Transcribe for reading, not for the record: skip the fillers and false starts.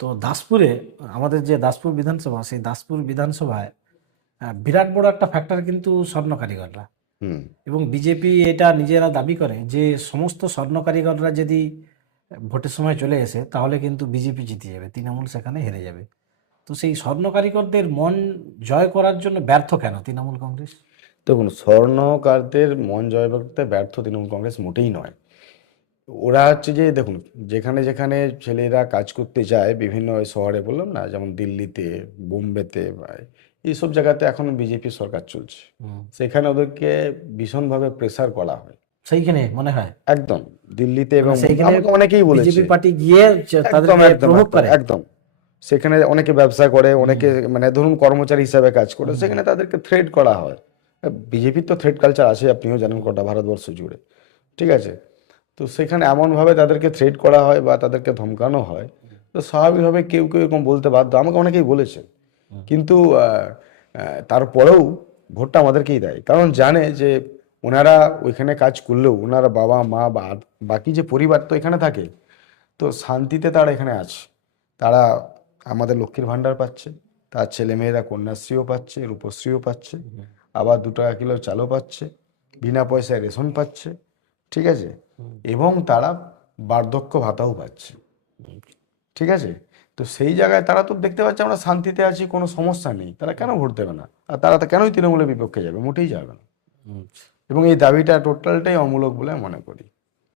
তো দাসপুরে আমাদের যে দাসপুর বিধানসভা, সেই দাসপুর বিধানসভায় বিরাট বড় একটা ফ্যাক্টর কিন্তু স্বর্ণ কারিগররা। হুম। এবং বিজেপি এটা নিজেরা দাবি করে যে সমস্ত স্বর্ণ কারিগররা যদি ভোটের সময় চলে এসে তাহলে কিন্তু বিজেপি জিতে যাবে, তৃণমূল সেখানে হেরে যাবে। তো সেই স্বর্ণ কারিগরদের মন জয় করার জন্য ব্যর্থ কেন তৃণমূল কংগ্রেস? দেখুন, স্বর্ণকারদের মন জয় করতে ব্যর্থ তৃণমূল কংগ্রেস মোটেই নয়। ওরা হচ্ছে যে দেখুন, যেখানে যেখানে ছেলেরা কাজ করতে যায় বিভিন্ন ওই শহরে, বললাম না, যেমন দিল্লিতে, বোম্বেতে, বা এইসব জায়গাতে এখন বিজেপি সরকার চলছে, সেখানে ওদেরকে ভীষণভাবে প্রেসার করা হয়। সেইখানে মনে হয় একদম দিল্লিতে, এবং সেইখানে আমাকে অনেকেই বলেছে বিজেপি পার্টি গিয়ে একদম তাদেরকে একদম প্রভোগ একদম করে। একদম। সেখানে অনেকে ব্যবসা করে, অনেকে মানে ধরুন কর্মচারী হিসাবে কাজ করে, সেখানে তাদেরকে থ্রেট করা হয়। বিজেপির তো থ্রেট কালচার আছে, আপনিও জানেন, গোটা ভারতবর্ষ জুড়ে। ঠিক আছে, তো সেখানে এমনভাবে তাদেরকে থ্রেট করা হয় বা তাদেরকে ধমকানো হয়, তো স্বাভাবিকভাবে কেউ কেউ এরকম বলতে বাধ্য। আমাকে অনেকেই বলেছে, কিন্তু তারপরেও ভোটটা আমাদেরকেই দেয়, কারণ জানে যে ওনারা ওইখানে কাজ করলেও ওনারা বাবা মা বা বাকি যে পরিবার তো এখানে থাকে, তো শান্তিতে তারা এখানে আছে। তারা আমাদের লক্ষ্মীর ভাণ্ডার পাচ্ছে, তার ছেলেমেয়েরা কন্যাশ্রীও পাচ্ছে, রূপশ্রীও পাচ্ছে, আবার 2 টাকা কিলো চালও পাচ্ছে, বিনা পয়সায় রেশন পাচ্ছে। ঠিক আছে, এবং তারা বার্ধক্য ভাতাও পাচ্ছে। ঠিক আছে, তো সেই জায়গায় তারা তো দেখতে পাচ্ছে আমরা শান্তিতে আছি, কোনো সমস্যা নেই, তারা কেন ভোট দেবে না? আর তারা তো কেনই তৃণমূলের বিপক্ষে যাবে? মোটেই যাবে না। এবং এই দাবিটা টোটালটাই অমূলক বলে মনে করি।